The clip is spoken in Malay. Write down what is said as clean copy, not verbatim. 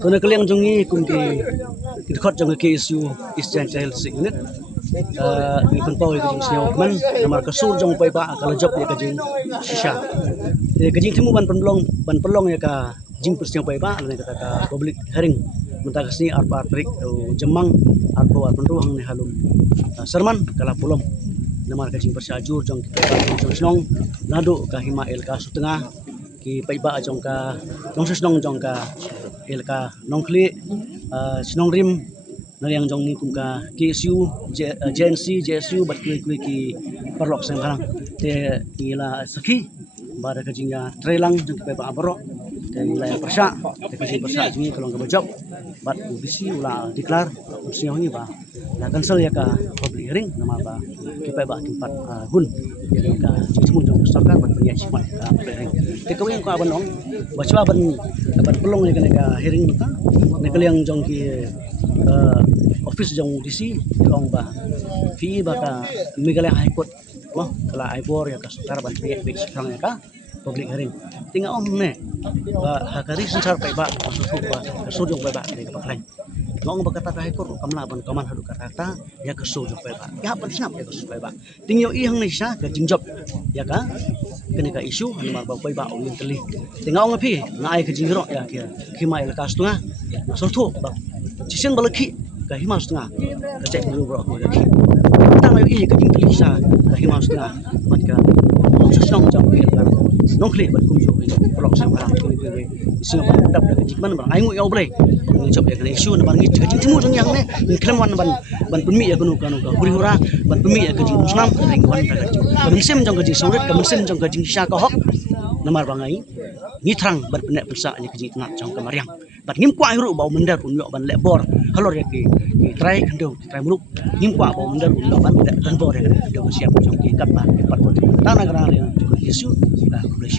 Kena kaliang jongi kumki khot jong ke isu Eastern Child Unit ni pun pau ke jing siau man namar ka sur jong pai ba kalau job ya ka jing shisha te ka jing timu ban pelong ya ka jing persiang pai ba ne kata ka public hearing mentah kesini arpa trik jemang arpo arpon ruang ni halum serman kala pulom namar ka jing persajur jong kita jong snong nadu ka hima el ka sutengah ki pai ba jong ka jong snong jong ka el ka nongkli snong rim yang jong ni kum ka KSU JNC JSU bat kui ki perlok sang harang te ila sakhi bara ka jinga trelang jong ki pa abro te ila persa te ka jing persa jingi kalau ka job bat bisi ula declare usia ni ba na cancel ya ka public hearing nama ba ki pa ba tempat hun jadi ka semua jong sarkar bat punya simat ka public hearing te ka wing ka banong ba chwa ban pelong ni ka hearing ta ne kaliang jong ki office jong DC long ba fi ba ka Meghalaya High Court mo kala aibor ya ka sukar ban pek sekarang ya ka public hearing tinggal ne ba hakari sensar pai ba masuk ba kasur jong pai ba de ka paklai ngong ba kata High Court kamla ban kaman hadu kata ya kasur jong pai ba ya pan snap ya kasur pai ba tingyo i hang ni sa ka jingjop ya ka kene ka isu ma ba pai ba o yin teli tinggal ngapi ngai ka jingrok ya kia khima el ka stunga masuk ba Cisen balaki ka himas tengah ka cek dulu bro ka ki tang ayo i ka jing telisa ka himas tengah mat ka susong jam ke ka nong kle bat kum jo blok sang barang ko ni isu ba dap ka jing man barang ayo yo ble ni job ya ka isu na barang ka jing timu jong yang ne ni klem wan ban pemi ya kanu ka huri hura ban pemi ya ka jing musnam ring wan ka jing ka misem jong ka jing songret ka misem jong ka jing sha ka hok namar bangai ni trang ban penek persa nya ka jing tengah jong ka mariang bat ngim kwa hiru bau mendar unyo ban lebor halor ya ki try kendo try muluk ngim kwa bau mendar unyo ban dan bor ya kendo siap jong ki kat ba pat ko ta na gara ya isu la kulai